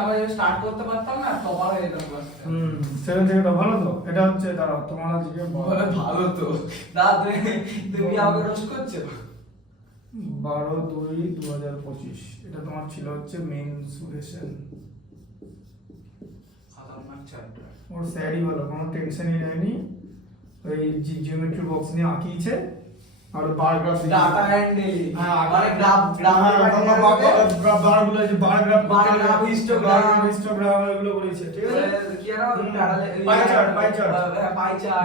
আবার স্টার্ট করতে পারতাম না, টপার হয়ে যেতাম ক্লাসে। 7 থেকে টপ ভালো তো। এটা হচ্ছে দাঁড়াও তোমার আজকে ভালো তো না, তুমি আমাকে রোস্ট করছো। 12/2/2025 এটা তোমার ছিল হচ্ছে মেনসুরেশন। খতরনাক চ্যাপ্টার। ওর স্যারই ভালো, কোনো টেনশনই নেয়নি। ওই জিওমেট্রি বক্স নিয়ে আঁকিয়েছে আর বার গ্রাফ ডাটা হ্যান্ডেল, হ্যাঁ মানে গ্রাফ বারগুলো যে বার গ্রাফ হিস্টোগ্রাম এগুলো করেছে, ঠিক আছে। কি আর pie chart pie chart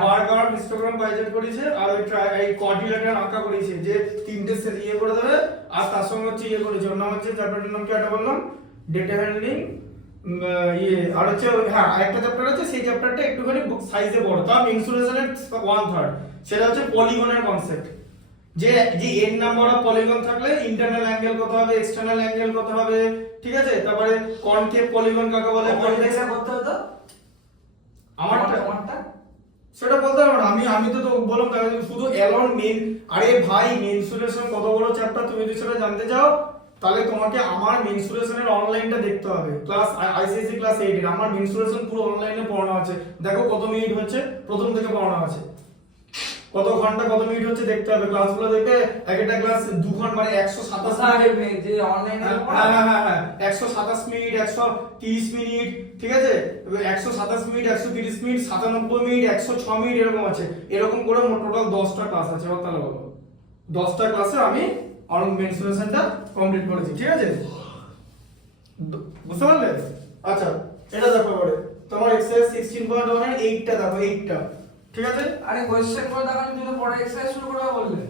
bar graph histogram pie chart করেছে আর ওই এই কোঅর্ডিনেটর আঁকা করেছে যে তিনটে ইয়ে করে দেবে। আর তার সঙ্গে হচ্ছে ইয়ে করেছে, ওর নাম হচ্ছে চ্যাপ্টারটার নাম কি একটা বললাম, ডেটা হ্যান্ডলিং। ইয়ে আর হচ্ছে হ্যাঁ আরেকটা চ্যাপ্টার আছে, সেই চ্যাপ্টারটা একটুখানি বুক সাইজে বড়, তার ইনসুলেশনের 1/3। সেটা হচ্ছে পলিগনের কনসেপ্ট, যে যে n নাম্বার অফ পলিগন থাকলে ইন্টারনাল অ্যাঙ্গেল কত হবে, এক্সটারনাল অ্যাঙ্গেল কত হবে, ঠিক আছে। তারপরে কনকেভ পলিগন কাকে বলে, কনভেক্স করতে হতো। আমারটা সেটা বলতে পারবো না আমি তো বললাম তাহলে শুধু অ্যালন মেন। আরে ভাই মেনসুরেশন কত বড় চ্যাপ্টার, তুমি যদি সেটা জানতে চাও তাহলে তোমাকে আমার মেনসুরেশনের অনলাইনটা দেখতে হবে। ক্লাস আইসিএসসি ক্লাস 8 এর আমার মেনসুরেশন পুরো অনলাইনে পড়ানো আছে। দেখো কত মিনিট হচ্ছে, প্রথম থেকে পড়ানো আছে, কত ঘন্টা কত মিনিট হচ্ছে দেখতে হবে। ক্লাসগুলো দেখে একটা ক্লাস 2 ঘন্টা মানে 127 মিনিট, যে অনলাইনে হ্যাঁ 127 মিনিট 130 মিনিট, ঠিক আছে। 127 মিনিট 130 মিনিট 97 মিনিট 106 মিনিট এরকম আছে। এরকম করে মোট টোটাল 10টা ক্লাস আছে। এবার তাহলে বলো 10টা ক্লাসে আমি মেনসুরেশনটা কমপ্লিট করেছি, ঠিক আছে। বুঝতে পারলে? আচ্ছা এটা দেখো এবারে তোমার এক্সারসাইজ 16.1 এর 8টা দেখো, 8টা, ঠিক আছে। আরে কোশ্চেন করে দেখানো, তুমি তো পরে এক্সারসাইজ শুরু করবে বললে।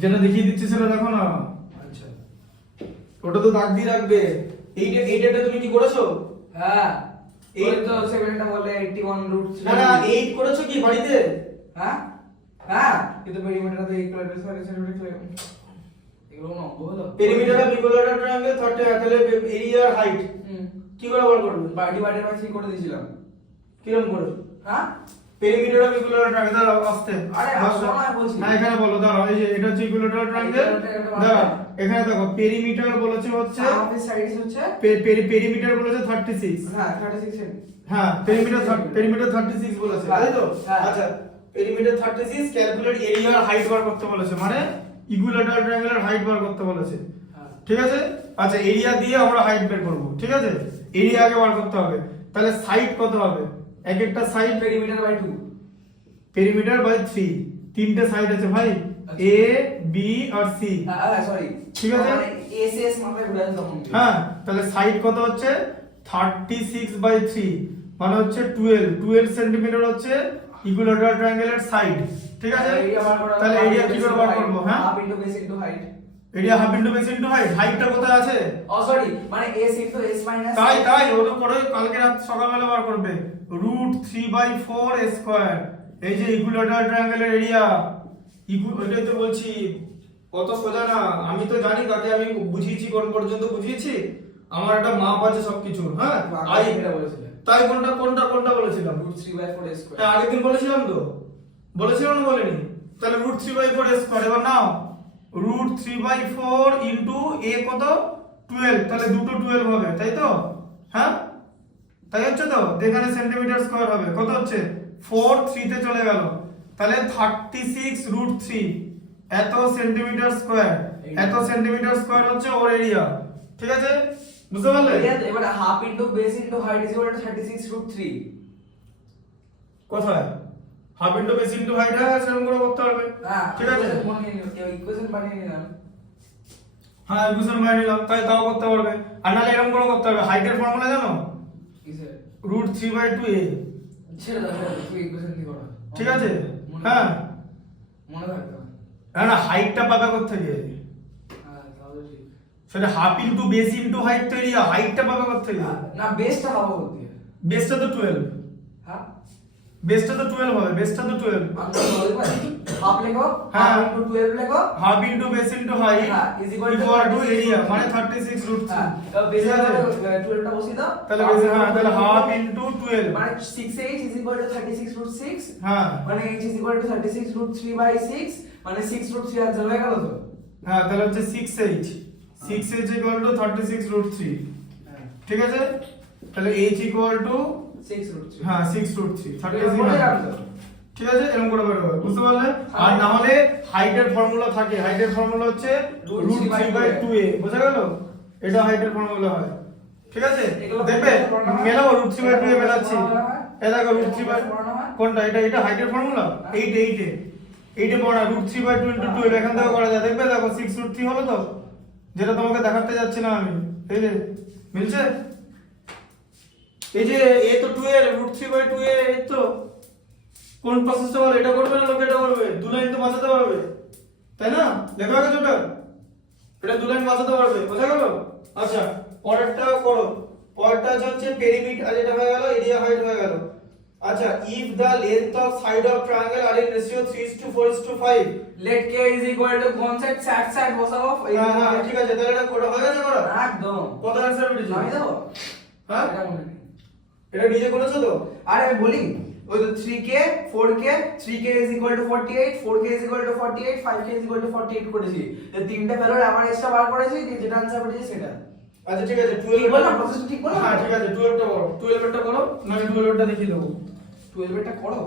যেটা দেখিয়ে দিচ্ছি সেটা দেখো না। আচ্ছা ওটা তো দাগ দিয়ে রাখবে। এইটা তুমি কি করেছো? হ্যাঁ এই তো 7টা বলে 81√3। না 8 করেছো কি বাড়িতে? হ্যাঁ হ্যাঁ কিন্তু পেরিমিটার তো ইকুয়াল সেন্টিমিটার এগুলো না বলো। পেরিমিটার অফ ইকুইলেটারাল ট্রায়াঙ্গেল 30 তাহলে এরিয়া আর হাইট কি করে বার করবে? ডিভাইডেড বাই 3 করে দিয়েছিলাম। কিরকম করে? হ্যাঁ পেরিমিটার অফ ইকুইলেটারাল ট্রায়াঙ্গেল আসতে আরে আসলে বলছি না, এখানে বলো দাঁড়াও, এই যে এটা হচ্ছে ইকুইলেটারাল ট্রায়াঙ্গেল। দাঁড়াও এখানে দেখো পেরিমিটার বলেছে হচ্ছে আমাদের সাইড হচ্ছে পেরিমিটার বলেছে 36। হ্যাঁ 36 হ্যাঁ পেরিমিটার 36 বলেছে, তাই তো? আচ্ছা পেরিমিটার 36, ক্যালকুলেট এরিয়া আর হাইট বার করতে বলেছে, মানে ইকুইলেটারাল ট্রায়াঙ্গেলের হাইট বার করতে বলেছে, ঠিক আছে। আচ্ছা এরিয়া দিয়ে আমরা হাইট বের করব, ঠিক আছে। এরিয়া আগে বার করতে হবে, তাহলে সাইড কত হবে? এক একটা side perimeter by 2, perimeter by 3। তিনটে সাইড আছে ভাই, এ বি আর সি, হ্যাঁ সরি ঠিক আছে। এস এস মাথায় ঘুরে আসে তখন। হ্যাঁ তাহলে সাইড কত হচ্ছে 36/3, মানে হচ্ছে 12 সেন্টিমিটার হচ্ছে ইকুইলেটারাল ট্রায়াঙ্গেলের সাইড, ঠিক আছে। তাহলে এরিয়া কি করে বার করব? হ্যাঁ half into base into height. Area half into base into height. হাইটটা কোথায় আছে? সরি মানে s ইনটু s মাইনাস তাই ওটা করে কালকে রাত সকালবেলা বার করবে। √3/4 স্কয়ার, এই যে ইকুইলেটারাল ট্রায়াঙ্গেলের এরিয়া। ওইটাই তো বলছি, কত সোজা না। আমি তো জানি কাকে আমি বুঝিয়েছি, কোন পর্যন্ত বুঝিয়েছি, আমার একটা মাপ আছে সবকিছু। হ্যাঁ আই এটা বলেছিলে তাই কোনটা বলেছিলাম? √3/4 স্কয়ার। হ্যাঁ আগের দিন বলেছিলাম তো, বলেছিলাম না বলিনি? তাহলে √3/4 স্কয়ার। এবার নাও √3/4 ইনটু a কত 12, তাহলে দুটো 12 হবে, তাই তো? হ্যাঁ তাই হচ্ছে তো। এখানে সেন্টিমিটার স্কয়ার হবে, কত হচ্ছে 4 3 তে চলে গেল, তাহলে 36√3 এত সেন্টিমিটার স্কয়ার। এত সেন্টিমিটার স্কয়ার হচ্ছে ওর এরিয়া, ঠিক আছে। বুঝতে পারলে? এবার half into base into height is equal to 36√3। কোথায় half into base into height? সেরকম করে করতে হবে, হ্যাঁ ঠিক আছে। ইকুয়েশন বানিয়ে নিলাম। হ্যাঁ ইকুয়েশন বানিয়ে নিলাম, তাই তাও করতে পারবে। আর নাহলে এরকম করে করতে হবে। হাইটের ফর্মুলা জানো? কিসের? √3/2a, ছেড়ে দাও তুই ইকুয়েশন কি করো, ঠিক আছে। হ্যাঁ মনে থাকবে না হাইটটা পাবে কোথা থেকে? হ্যাঁ তাহলে ঠিক। সেটা half into base into height তো এরিয়া, হাইটটা পাবে কোথা থেকে? না বেসটা পাবো কোথা? বেসটা তো 12। হ্যাঁ বেসটা তো 12 হবে, বেসটা তো 12। আমরা বলতে পারি হাফ লেখো, হ্যাঁ। হাফ ইনটু 12 লেখো, half into base into height হ্যাঁ ইজ ইকুয়াল টু এরিয়া, মানে 36√3। হ্যাঁ তো বেসে 12টা বসিয়ে দাও, তাহলে বেসে হ্যাঁ তাহলে হাফ ইনটু 12 মানে 6h ইজ ইকুয়াল টু 36√6, হ্যাঁ মানে h ইজ ইকুয়াল টু 36√3/6, মানে 6√3 আর হয়ে গেল তো। হ্যাঁ তাহলে হচ্ছে 6h 6h equal to 36 root 3 হ্যাঁ ঠিক আছে তাহলে h equal to 6 root 3 হ্যাঁ 6 root 3 এরকম করে 36 রাখতো। ঠিক আছে এরকম করে বের হবে বুঝতে পারলে আর না হলে হাইটের ফর্মুলা থাকে হাইটের ফর্মুলা হচ্ছে Root 3/2a বোঝা গেল এটা হাইটের ফর্মুলা হয় ঠিক আছে এগুলো দেখবে পড়ানো হয়? মেলাবো √3/2a মেলাচ্ছি পড়ানো হয়? এটা দেখো √3 পড়ানো হয়? কোনটা এটা হাইটের ফর্মুলা 8 পড়া √3/2 * 12 এখান থেকে করা যায় দেখবে দেখো 6 √3 হলো তো যেটা তোমাকে দেখাতে যাচ্ছি না আমি এই যে মিলছে এই যে a তো 12 √3/2a এই তো কোন প্রসেসটা বল এটা করবে না লোকে এটা করবে দু লাইন তো বাঁচাতে পারবে তাই না লেখা আছে ওটা এটা দু লাইন বাঁচাতে পারবে বোঝা গেল আচ্ছা পরেরটা করো পরেরটা হচ্ছে পেরিমিটার আর এটা হয়ে গেল এরিয়া হাইট হয়ে গেল আচ্ছা if the length of side of triangle are in ratio 3:4:5 let k is equal to কোন সাইড সাইড বসাবো হ্যাঁ হ্যাঁ ঠিক আছে তাহলে এটা কোটা হয়ে গেছে করা একদম কত অ্যানসার বেরিয়েছে আমি দেবো হ্যাঁ এটা মনে নেই এটা নিজে করেছো তো আরে আমি বলি ওই তো 3k 4k 3k is equal to 48 4k is equal to 48 5k is equal to 48 করেছি এই তিনটা ভ্যালুর এভারেজটা বার করেছি যেটা आंसर বেরিয়েছে সেটা আচ্ছা ঠিক আছে ঠিক 12 বললাম প্রসেসটা ঠিক বললাম হ্যাঁ ঠিক আছে 12টা করো 12টা করো মানে 12টা দেখিয়ে দেবো 12 এরটা করো